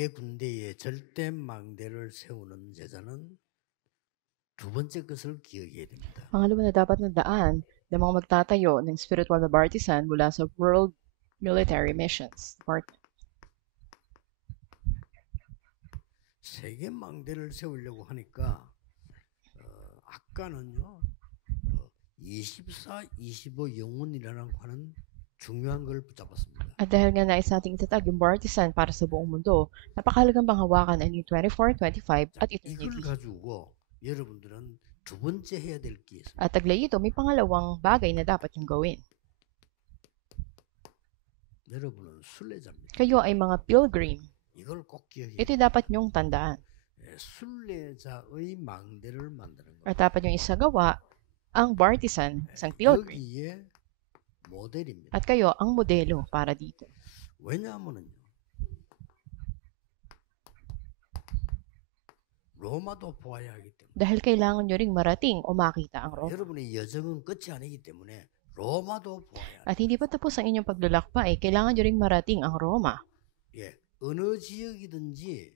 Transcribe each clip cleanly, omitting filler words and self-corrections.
세계 군대에 절대 망대를 세우는 제자는 두 번째 것을 기억해야 됩니다. Pangalawa na dapat na daan ng mga magtatayo ng spiritual na partisan mula sa world military missions. 세계 망대를 세우려고 하니까 아까는요 24, 25 영혼이라는 하는 중요한 걸 붙잡았습니다. At dahil nga nais nating itatag yung partisan para sa buong mundo, napakahalagang panghawakan ang yung 24, 25 at 이걸 eternity. 가지고 여러분들은 두 번째 해야 될 게 있습니다. At taglay ito, may pangalawang bagay na dapat yung gawin. 여러분은 순례자입니다. Kayo ay mga pilgrim. 이걸 꼭 기억해야 Ito dapat nyong tandaan. 순례자의 망대를 만드는 At 겁니다. dapat yung isagawa ang partisan, isang pilgrim. 여기에 모델입니다. At kayo ang modelo para dito. 왜냐하면요 로마도 보아야 하기 때문에 Dahil kailangan nyo ring marating o makita ang Roma. 여러분의 여정은 끝이 아니기 때문에 로마도 보아야 At hindi pa tapos ang inyong paglalakbay, kailangan nyo ring marating ang Roma. 예, 어느 지역이든지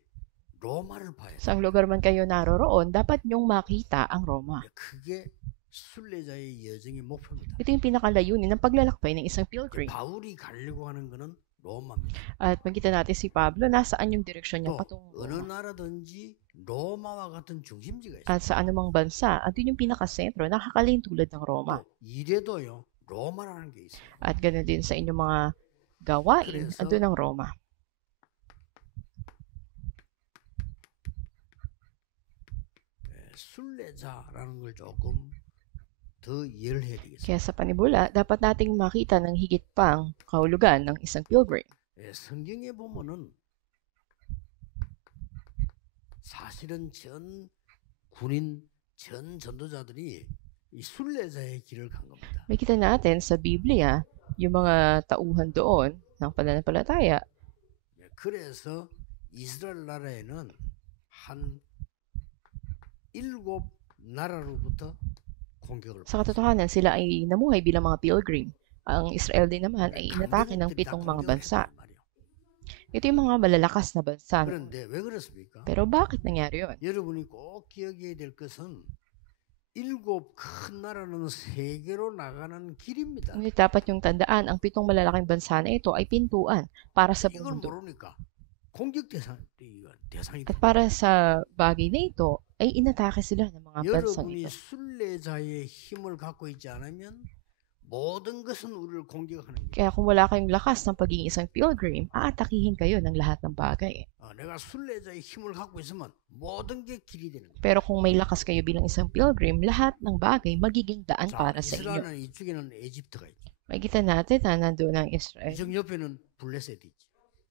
로마를 봐야 돼요. Sa lugar man kayo naroroon, dapat nyong makita ang Roma. 그게 순례자의 여정의 목표입니다. Ito yung pinakalayunin ng paglalakbay ng isang pilgrim. 바울이 가려고 하는 거는 로마입니다. At makita natin si Pablo, nasaan yung direksyon niya 또 patungong 어느 Roma. 나라든지 로마와 같은 중심지가 있어요. At sa anumang bansa, andun yung pinakasentro, nakakaling tulad ng Roma. 또 이래도요 로마라는 게 있어요. At ganoon din sa inyong mga gawain, 그래서 andun ang Roma. 순례자라는 걸 조금 더 이해를 해야 되겠습니다. Kaya sa panibula, dapat nating makita ng higit pang kahulugan ng isang pilgrim. 성경에 보면은 사실은 전 군인, 전 전도자들이 이 순례자의 길을 간 겁니다. Makita natin sa Biblia, yung mga tauhan doon ng pananampalataya, 그래서 이스라엘 나라에는 한 7 나라로부터 공격을 sa 받았어요. katotohanan, sila ay namuhay bilang mga pilgrim. Ang Israel din naman ay inatake ng 강대국들이 다 7 mga 공격을 bansa. 했단 말이에요. Ito yung mga malalakas na bansa. 그런데 왜 그렇습니까? Pero bakit nangyari yun? 여러분이 꼭 기억해야 될 것은 7 큰 나라는 세계로 나가는 길입니다. Ngunit dapat yung tandaan, ang 7 malalaking bansa na ito ay pintuan para sa buong 이걸 mundo. 모르니까 공격 대상이 At para sa bagay na ito, ay inatake sila ng mga bansang 여러분이 ito. 순례자의 힘을 갖고 있지 않으면 모든 것은 우리를 공격하는 거예요. Kaya kung wala kayong lakas ng pagiging isang pilgrim, aatakihin kayo ng lahat ng bagay. 내가 순례자의 힘을 갖고 있으면 모든 게 길이 되는 거예요. Pero kung may lakas kayo bilang isang pilgrim, lahat ng bagay magiging daan 자, para sa inyo. 이스라엘은 이쪽에는 에집트가 있죠. Makita natin na nandun ang Israel. 이쪽 옆에는 블레셋이 있죠.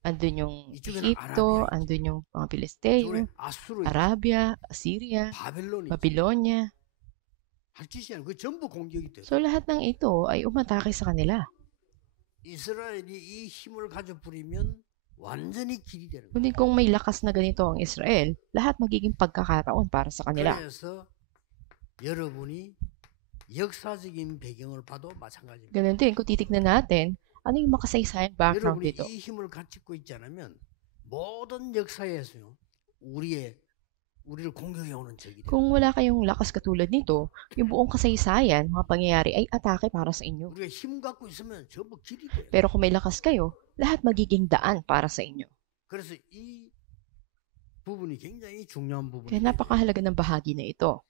Andun yung 이쪽에는 Egypto, 아라비아 있죠. andun yung mga 이쪽에 Pilisteo, 아수르 있죠. Arabia, Assyria, 바벨론이 있죠. Babylonia. 할 짓이 아니고 그 전부 공격이 돼요. So lahat ng ito ay umatake sa kanila. 이스라엘이 이 힘을 가져 부리면 완전히 길이 되는 거예요. Kundi kung may lakas na ganito ang Israel, lahat magiging pagkakataon para sa kanila. 그래서 여러분이 역사적인 배경을 봐도 마찬가지입니다. Ganun din, kung titignan natin, ano yung makasaysayang background 여러분이 dito? 이 힘을 갖고 있지 않으면 모든 역사에서요 우리를 공격해 오는 적이 돼요. Kung wala kayong lakas katulad nito, yung buong kasaysayan, mga pangyayari ay atake para sa inyo. 우리가 힘 갖고 있으면 전부 길이 돼요. Pero kung may lakas kayo, lahat magiging daan para sa inyo. 그래서 이 부분이 굉장히 중요한 Kaya 부분이에요. napakahalaga ng bahagi na ito.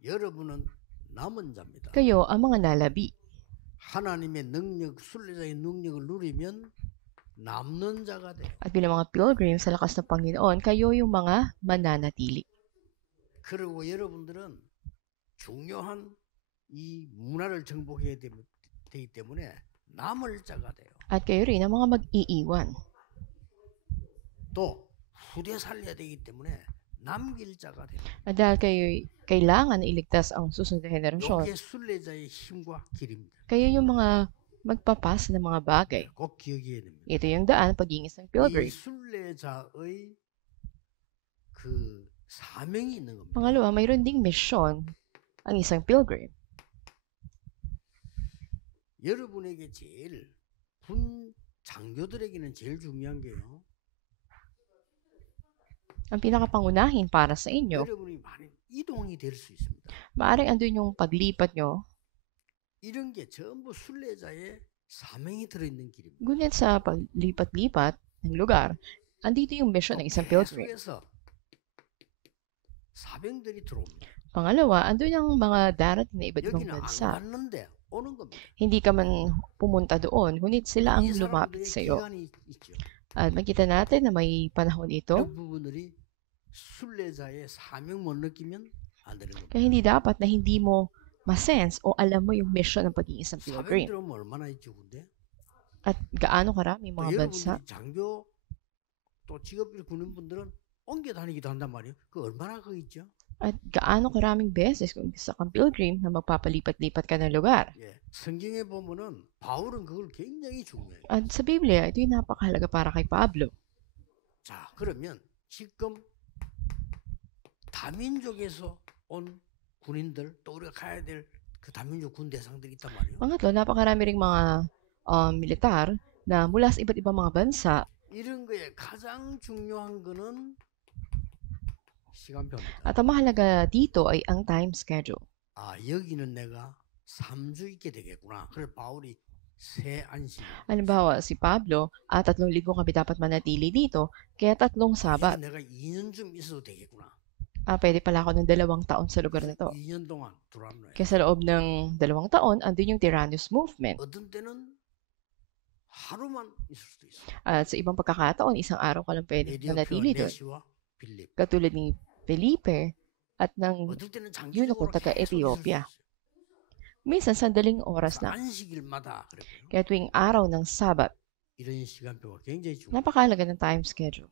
여러분은 남은 자입니다. Kayo ang mga nalabi. 하나님의 능력, 순례자의 능력을 누리면 남는 자가 돼요. At bilang mga pilgrim sa lakas ng Panginoon, kayo yung mga mananatili. 그리고 여러분들은 중요한 이 문화를 정복해야 되기 때문에 남을 자가 돼요. At kayo rin ang mga mag-iiwan. 또 후대 살려야 되기 때문에 남길 자가 돼요. At dahil kayo kailangan na iligtas ang susunod na henerasyon, 이게 순례자의 힘과 길입니다. kayo yung mga magpapas ng mga bagay. 꼭 기억해야 됩니다. Ito yung daan pagiging isang 이 pilgrim. 순례자의 그 사명이 있는 겁니다. Pangalawa, mayroon ding misyon ang isang pilgrim. 여러분에게 제일 장교들에게는 제일 중요한 게요. Ang pinakapangunahin para sa inyo, 여러분이 많이 이동이 될 수 있습니다. maaaring andun yung paglipat nyo, 이런 게 전부 순례자의 사명이 들어있는 길입니다. ngunit sa paglipat-lipat ng lugar, andito yung mission ng isang pilgrim. 계속해서 사병들이 들어옵니다. Pangalawa, andun yung mga darating na iba't ibang 여기는 안 bansa. 갔는데 오는 겁니다. Hindi ka man pumunta doon, ngunit sila ang 이 lumapit 사람들의 sa iyo. 기간이 있죠. At makita natin na may panahon ito, 이런 부분들이 순례자의 사명 못 느끼면 안 되는 겁니다. kaya hindi dapat na hindi mo ma-sense o alam mo yung mission ng pagiging isang 사병 pilgrim. 들어오면 얼마나 있죠, 근데? At gaano karami yung mga bansa. 여러분들이 장교 또 직업별 군인분들은 옮겨 다니기도 한단 말이에요. 그 얼마나 그 있죠? At gaano karaming beses kung isa kang pilgrim na magpapalipat-lipat ka ng lugar. 예, 성경에 보면은 바울은 그걸 굉장히 중요해요. At sa Biblia, ito yung napakahalaga para kay Pablo. 자, 그러면 지금 다민족에서 온 군인들 또 우리가 가야 될 그 다민족 군 대상들이 있단 말이에요. Pangatlo, napakarami ring mga militar na mula sa iba't ibang mga bansa 이런 거에 가장 중요한 거는 시간표입니다. at ang mahalaga dito ay ang time schedule. 아, 여기는 내가 3주 있게 되겠구나. 그래 바울이 새 안식. Halimbawa, si Pablo, 3 linggo kami dapat manatili dito, kaya 3 sabat. 내가 2년쯤 있어도 되겠구나. Pwede pala ako ng 2 taon sa lugar na to. 2년 동안 들어왔네. Kaya sa loob ng 2 taon, andun yung Tyrannus movement. 어떤 때는 하루만 있을 수도 있어. At sa ibang pagkakataon, 1 araw ka lang pwede 에디오피아 manatili doon. 네시와 빌립. Katulad ni Felipe at ng 어떨 때는 yun 장기적으로 ako taga 계속 있을 수 Ethiopia. 있어요. Minsan, sandaling oras 그래서 na. 안식일마다 그랬고요. Kaya tuwing araw ng Sabat, 이런 시간표가 굉장히 중요해요. napakahalaga ng time schedule.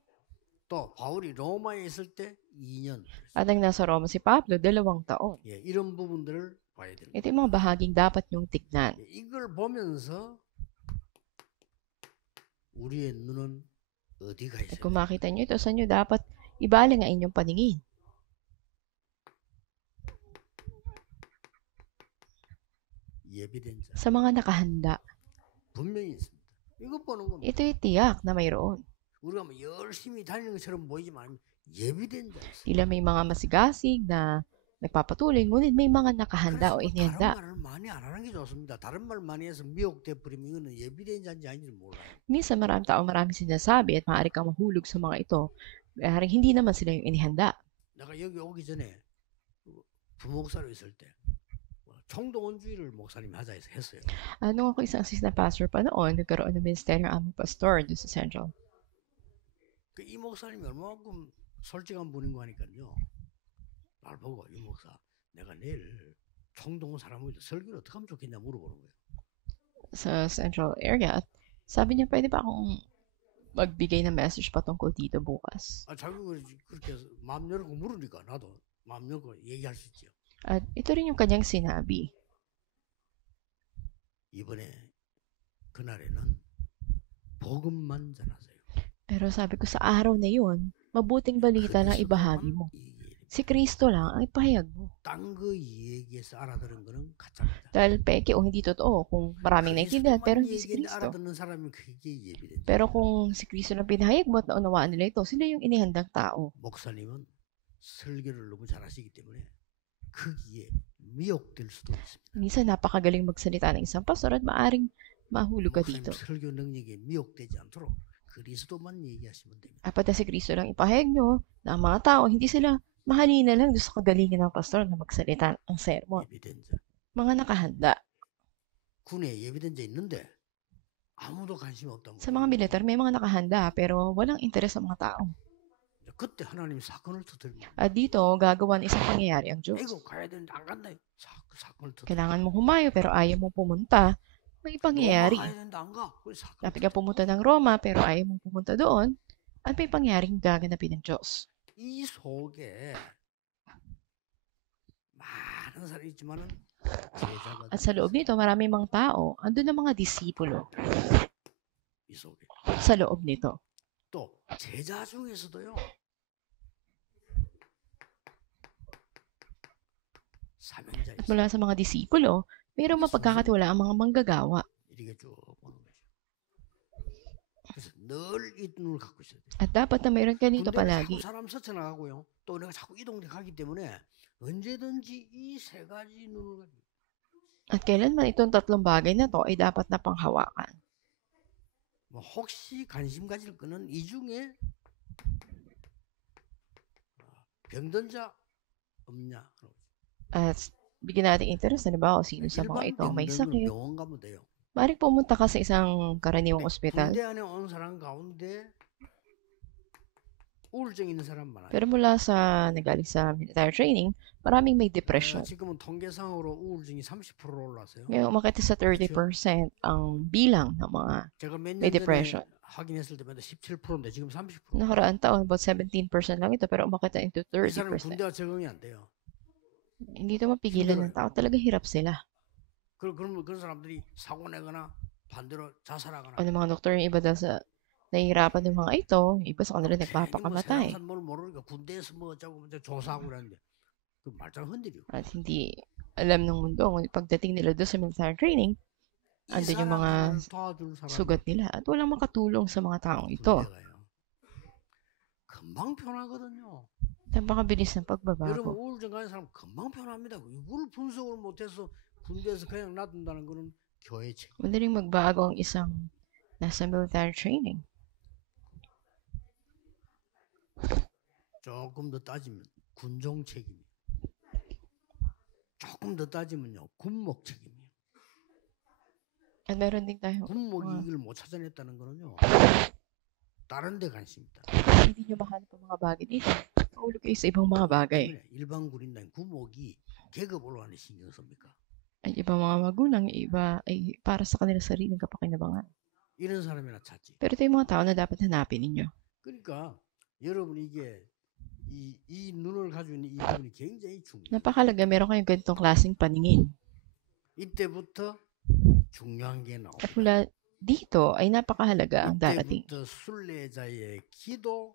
또 바울이 로마에 있을 때 2년. At ang nasa Roma si Pablo, 2 taon. 예, 이런 부분들을 봐야 됩니다. Ito yung mga bahaging dapat nyong tignan. 예, 이걸 보면서 우리의 눈은 어디가 At 있어요? kung makita nyo ito, saan nyo dapat ibaling ang inyong paningin? 예비된 자. Sa mga nakahanda. 분명히 있습니다. 이거 보는 겁니다. Ito'y tiyak na mayroon. 우리가 뭐 열심히 달리는 것처럼 보이지만 예비된 자 있어요. Tila may mga masigasig na nagpapatuloy, ngunit may mga nakahanda o 그래서 뭐 inihanda. 다른 말을 많이 안 하는 게 좋습니다. 다른 말 많이 해서 미혹돼 버리면 이거는 예비된 자인지 아닌지 몰라요. Minsan maraming tao maraming sinasabi at maaari kang mahulog sa mga ito. Maaaring hindi naman sila yung inihanda. 내가 여기 오기 전에 부목사로 있을 때 총동원주의를 목사님이 하자 해서 했어요. Nung ako isang assistant pastor pa noon, nagkaroon ng ministeryo ang aming pastor doon sa Central. 이 목사님이 얼마만큼 솔직한 분인 거 하니까요. 날 보고 이 목사 내가 내일 총동원 사람한테 설교를 어떻게 하면 좋겠냐 물어보는 거예요. Sa Central area. At sabi niya, pwede ba akong magbigay ng message patungkol dito bukas? 아, 자기가 그렇게 마음 열고 물으니까 나도 마음 열고 얘기할 수 있죠. At ito rin yung kanyang sinabi. 이번에 그날에는 복음만 전하세요. Pero sabi ko sa araw na yun, mabuting balita lang ibahagi mo. Si Kristo lang ang ipahayag mo. 딴거 얘기해서 알아들은 거는 가짜입니다. Dahil peke o hindi totoo kung maraming naintindihan pero hindi si 얘기했는데 Kristo. 알아듣는 사람이 그게 예비된. Pero kung si Kristo lang pinahayag mo at naunawaan nila ito, sila yung inihandang tao. 목사님은 설교를 너무 잘하시기 때문에 거기에 미혹될 수도 있습니다. Minsan napakagaling magsalita ng isang pastor at maaring mahulog ka 목사님 dito. 설교 능력에 미혹되지 않도록 그리스도만 얘기하시면 됩니다. Apat na si Kristo lang ipahayag nyo na ang mga tao, hindi sila mahalina lang doon sa kagalingan ng pastor na magsalita ang sermon. 예비된 자. Mga nakahanda. 군에 예비된 자 있는데 아무도 관심이 없다면 Sa mga militar, may mga nakahanda pero walang interes sa mga tao. 그때 하나님 사건을 터뜨립니다. At dito, gagawa ng isang pangyayari ang Diyos. 이거 가야 되는데 안 간다. 사건을 터뜨려. Kailangan mo humayo pero ayaw mo pumunta. May pangyayari. 가야 되는데 안 가. 그 사건. Dapat ka pumunta ng Roma pero ayaw mo pumunta doon. At may pangyayaring gaganapin ng Diyos. 이 속에 많은 사람이 있지만은 제자가 At sa loob nito, marami mga tao. Andun ang mga disipulo 이 속에 sa loob nito. 또 제자 중에서도요. 사명자 At 있어요. mula sa mga disipulo, mayroong mapagkakatiwala ang mga manggagawa. 이렇게 쭉 보는 거죠. 늘 이 눈을 갖고 있어야 돼요. At dapat na mayroon ka dito 군대는 자꾸 palagi. 사람 스쳐나가고요. 또 내가 자꾸 이동돼 가기 때문에 언제든지 이 세 가지 눈을 가지고 At kailanman itong tatlong bagay na to ay dapat na panghawakan. 뭐 혹시 관심 가질 거는 이 중에 병든 자 없냐? At bigyan natin interest, halimbawa, sino sa mga 일반 ito ang may 병든은 sakit. 병원 가면 돼요. Maaaring pumunta ka sa isang karaniwang 근데 ospital. 군대 안에 온 사람 가운데 우울증 있는 사람 많아요. Pero mula sa nagaling sa military training, maraming may depression. 지금은 통계상으로 우울증이 30%로 올랐어요. Ngayon, umakit sa 30% ang bilang ng mga 제가 몇 may 년 전에 depression. 확인했을 때마다 17%인데 지금 30%. Nakaraan taon, about 17% lang ito, pero umakit na into 이 사람은 30%. 군대가 적응이 안 돼요. Hindi ito mapigilan ng tao. Talaga hirap sila. 그러면 그런 사람들이 사고 내거나 반대로 자살하거나. O ng mga doktor, yung iba daw sa nahihirapan ng mga ito, yung iba sa kanila 괜히 뭐 nagpapakamatay. 세상 뭘 모르니까 군대에서 뭐 어쩌고 먼저 조사하고 그러는데 그 말짱 흔들려. At hindi alam ng mundo ang pagdating nila doon sa military training, 이 andun yung mga 사람들을 도와줄 사람 sugat nila at walang makatulong sa mga taong ito. 군대가요. 금방 변하거든요. Napakabilis ng 여러분 pagbabago. 우울증 가진 사람 금방 변합니다. 이걸 분석을 못해서 군대에서 그냥 놔둔다는 거는 교회 책. Madaling magbago ang isang nasa military training. 조금 더 따지면 군종 책임이에요. 조금 더 따지면요 군목 책임이에요. At meron din tayo, 군목이 이걸 못 찾아냈다는 거는요 다른 데 관심 있다. hindi nyo mahanap ang mga bagay dito. Mahulog kayo sa ibang mga bagay. 때문에 일반 군인단 군목이 계급 올라가는 신경 씁니까? At ibang mga magulang, yung iba ay para sa kanila sariling kapakinabangan. 이런 사람이나 찾지. Pero ito yung mga tao na dapat hanapin ninyo. 그러니까 여러분 이게 이 눈을 가지고 있는 이 부분이 굉장히 중요해요. Napakalaga, meron kayong ganitong klaseng paningin. 이때부터 중요한 게 나옵니다. At mula dito ay napakahalaga ang darating. 이때부터 순례자의 기도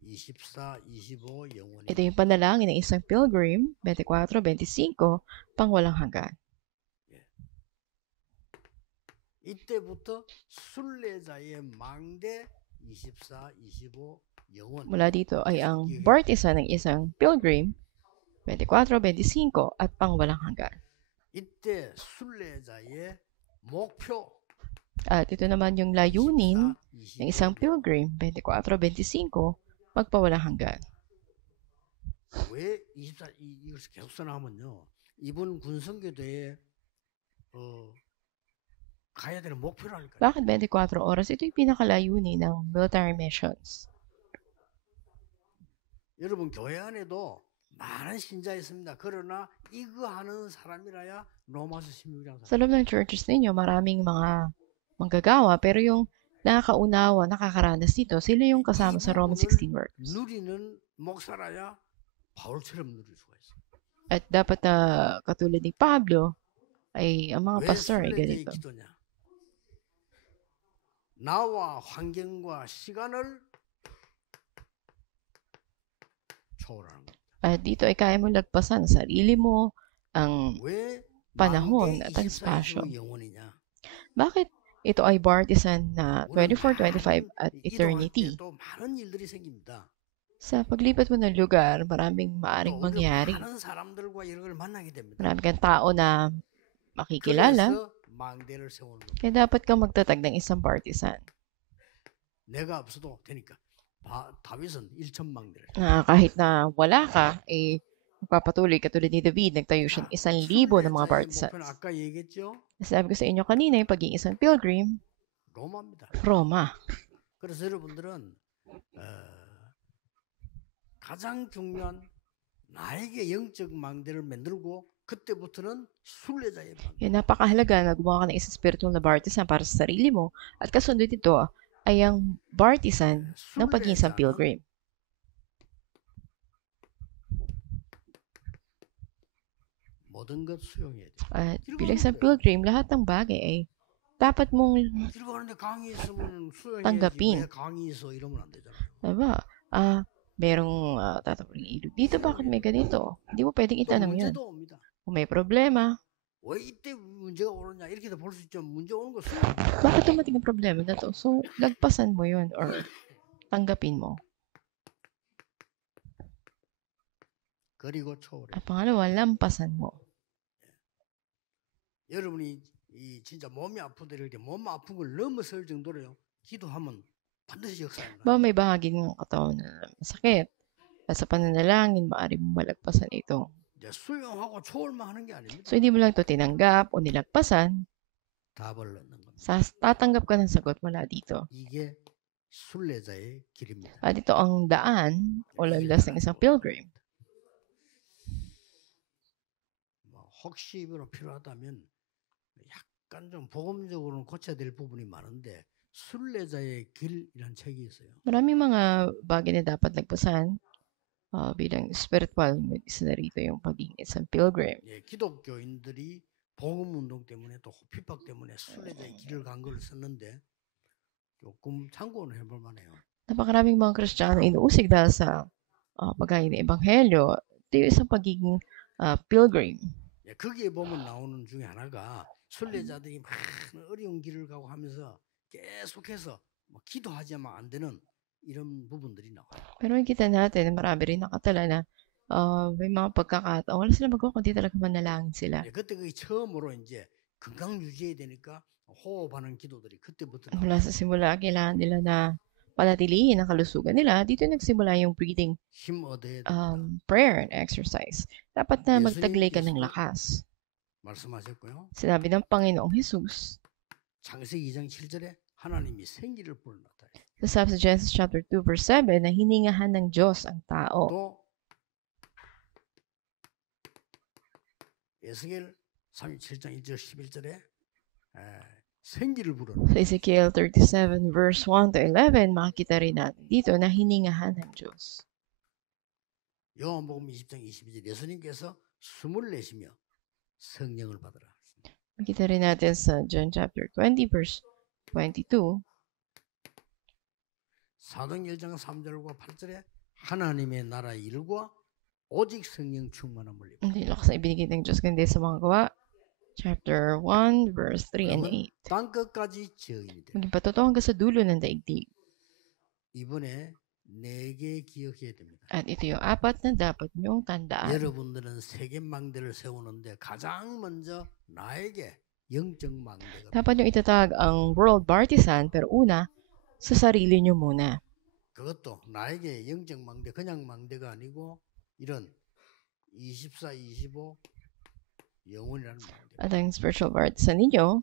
24, 25 영원히. Ito yung panalangin ng isang pilgrim, 24, 25, pang walang hanggan. 이때부터 순례자의 망대 24, 25 영원. Mula dito ay ang bartisa ng isang pilgrim, 24, 25, at pang walang hanggan. 이때 순례자의 목표 At ito naman yung layunin 24, ng isang pilgrim, 24, 25, magpawalang hanggan. 왜 24, 이걸 계속 써나가면요. 이번 군성교대에 가야 되는 목표라니까요. Bakit 24 oras? Ito yung pinakalayunin ng military missions. 여러분 교회 안에도 많은 신자 있습니다. 그러나 이거 하는 사람이라야 로마서 16장 Sa loob ng churches ninyo, maraming mga manggagawa, pero yung nakakaunawa, nakakaranas dito, sila yung kasama sa Romans 16 works. 누리는 목사라야 바울처럼 누릴 수가 있어요. At dapat na katulad ni Pablo, ay ang mga 왜 pastor ay 순례자의 ganito. 기도냐? 나와 환경과 시간을 초월하는 거. At dito ay kaya mo lagpasan ang sarili mo, ang 왜 panahon 망대 at ang 24, espasyo. 25 영혼이냐? Bakit ito ay partisan na 오늘 24, 25 at 이동할 eternity? 때 또 많은 일들이 생깁니다. Sa paglipat mo ng lugar, maraming maaring 또 우리가 mangyari. 많은 사람들과 이런 걸 만나게 됩니다. Marami kang tao na makikilala, 그래서 망대를 세우는 겁니다. kaya dapat kang magtatag ng isang partisan. 내가 없어도 되니까 다윗은 1,000망대를 Kahit na wala ka, magpapatuloy katulad ni David, nagtayo siya ng 1,000 ng mga 목표는 partisans. 아까 얘기했죠? Sabi ko sa inyo kanina, yung pagiging isang pilgrim, 로마입니다. Roma. 그래서 여러분들은 가장 중요한 나에게 영적 망대를 만들고 그때부터는 순례자의 망대. Yung napakahalaga na gumawa ka ng isang spiritual na partisan para sa sarili mo at kasunod nito ay ang partisan ng pagiging isang 순례자는 pilgrim. 모든 것 수용해야 돼. At bilang isang pilgrim, lahat ng bagay ay dapat mong, 길고 가는데 강이 있으면 수용해야지. tanggapin. 왜 강이 있어 이러면 안 되잖아요. diba, merong tatapong ilog dito, bakit may ganito? Hindi mo pwedeng 또 itanong yun. 문제도 옵니다. Kung may problema, 왜 이때 문제가 오느냐 이렇게도 볼 수 있죠. 문제 오는 거 수용. Bakit dumating ang problema na to? So, lagpasan mo yun or tanggapin mo. 그리고 초월해. At pangalawa, lampasan mo. 여러분이 이 진짜 몸이 아프다 이럴 때 몸 아픈 걸 넘어설 정도로요. 기도하면 반드시 역사합니다. Ba may bahagi ng katawan na masakit at sa pananalangin, maaari mo malagpasan ito. 이제 수용하고 초월만 하는 게 아닙니다. So, hindi mo lang ito tinanggap o nilagpasan, 답을 얻는 겁니다. tatanggap ka ng sagot mula dito. 이게 순례자의 길입니다. At ito ang daan o landas ng isang pilgrim. 혹시 필요하다면 약간 좀 복음적으로는 고쳐야 될 부분이 많은데 순례자의 길이라는 책이 있어요. Maraming mga bagay na dapat lagpasan bilang spiritual. Isa na rito yung pagiging isang pilgrim. 예, 기독교인들이 복음 운동 때문에 또 핍박 때문에 순례자의 길을 간 걸 썼는데 조금 참고는 해볼 만해요. Napakaraming mga Kristiyano inuusig dahil sa pagkain ng Ebanghelyo. Ito yung isang pagiging pilgrim. 예, 거기에 보면 나오는 중에 하나가 순례자들이 많은 어려운 길을 가고 하면서 계속해서 기도하지만 안 되는 이런 부분들이 나와요. Pero makikita natin, marami rin nakatala na may mga pagkakataon. Wala sila magawa kundi talaga manalangin sila. 예, 그때 그게 처음으로 이제 건강 유지해야 되니까 호흡하는 기도들이 그때부터 Mula sa simula, kailangan nila na panatilihin ang kalusugan nila. Dito nagsimula yung breathing 힘 얻어야 됩니다. prayer and exercise. Dapat na magtaglay ka ng lakas. 말씀하셨고요. Sinabi ng Panginoong Jesus, 창세기 2장 7절에 하나님이 생기를 불어넣었다. sabi sa Genesis chapter 2 verse 7 na hiningahan ng Diyos ang tao. 또 에스겔 37장 1절 11절에 생기를 불어넣었다. Sa Ezekiel 37 verse 1 to 11, makikita rin natin dito na hiningahan ng Diyos. 요한복음 20장 22절 예수님께서 숨을 내쉬며 성령을 받으라. Makikita rin natin sa John chapter 20 verse 22. 사도행 1장 3절과 8절에 하나님의 나라 일과 오직 성령 충만함을 입고 Hindi lakas na ibinigay ng Diyos kundi sa mga gawa. Chapter 1 verse 3 and 8. 땅 끝까지 증인이 돼. Maging patotoo hanggang sa dulo ng daigdig. 이번에 4개 기억해야 됩니다. At ito yung apat na dapat niyong tandaan. 여러분들은 세계 망대를 세우는데 가장 먼저 나에게 영적 망대가 Dapat niyong itatag ang world partisan pero una, sa sarili niyo muna. 그것도 나에게 영적 망대 그냥 망대가 아니고 이런 24, 25 영혼이라는 망대. At ang spiritual partisan ninyo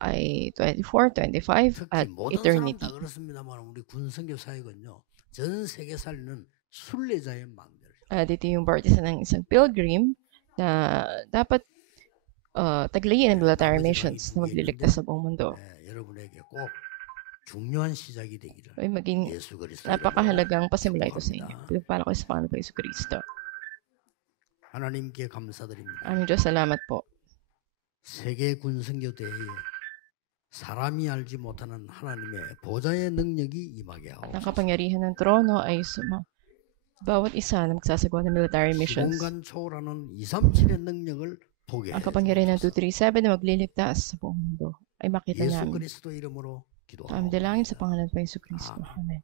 ay 24, 25 at 특히 모든 사람 eternity. 다 그렇습니다만 우리 군성교 사역은요 전 세계 살리는 순례자의 망대를. At ito yung partisan ng isang pilgrim na dapat taglayin ng military missions na magliligtas sa buong mundo. 여러분에게 꼭 중요한 시작이 되기를 Ay maging 예수 그리스도 napakahalagang pasimula ito sa inyo. Pinagpala ko sa Panginoon Yesu Kristo. 하나님께 감사드립니다. Aming Diyos, salamat po. 세계 군성교 대회에 사람이 알지 못하는 하나님의 보좌의 능력이 임하게 At ang 하옵소서. kapangyarihan ng trono ay bawat isa na magsasagawa ng military missions. 시공간 초월하는 237의 능력을 보게 Ang 해 kapangyarihan ng 주옵소서. 237 na magliligtas sa buong mundo ay makita 예수 namin. 그리스도 이름으로 Aming dalangin sa 기도하옵나이다. pangalan ng Yesu Kristo. Amen.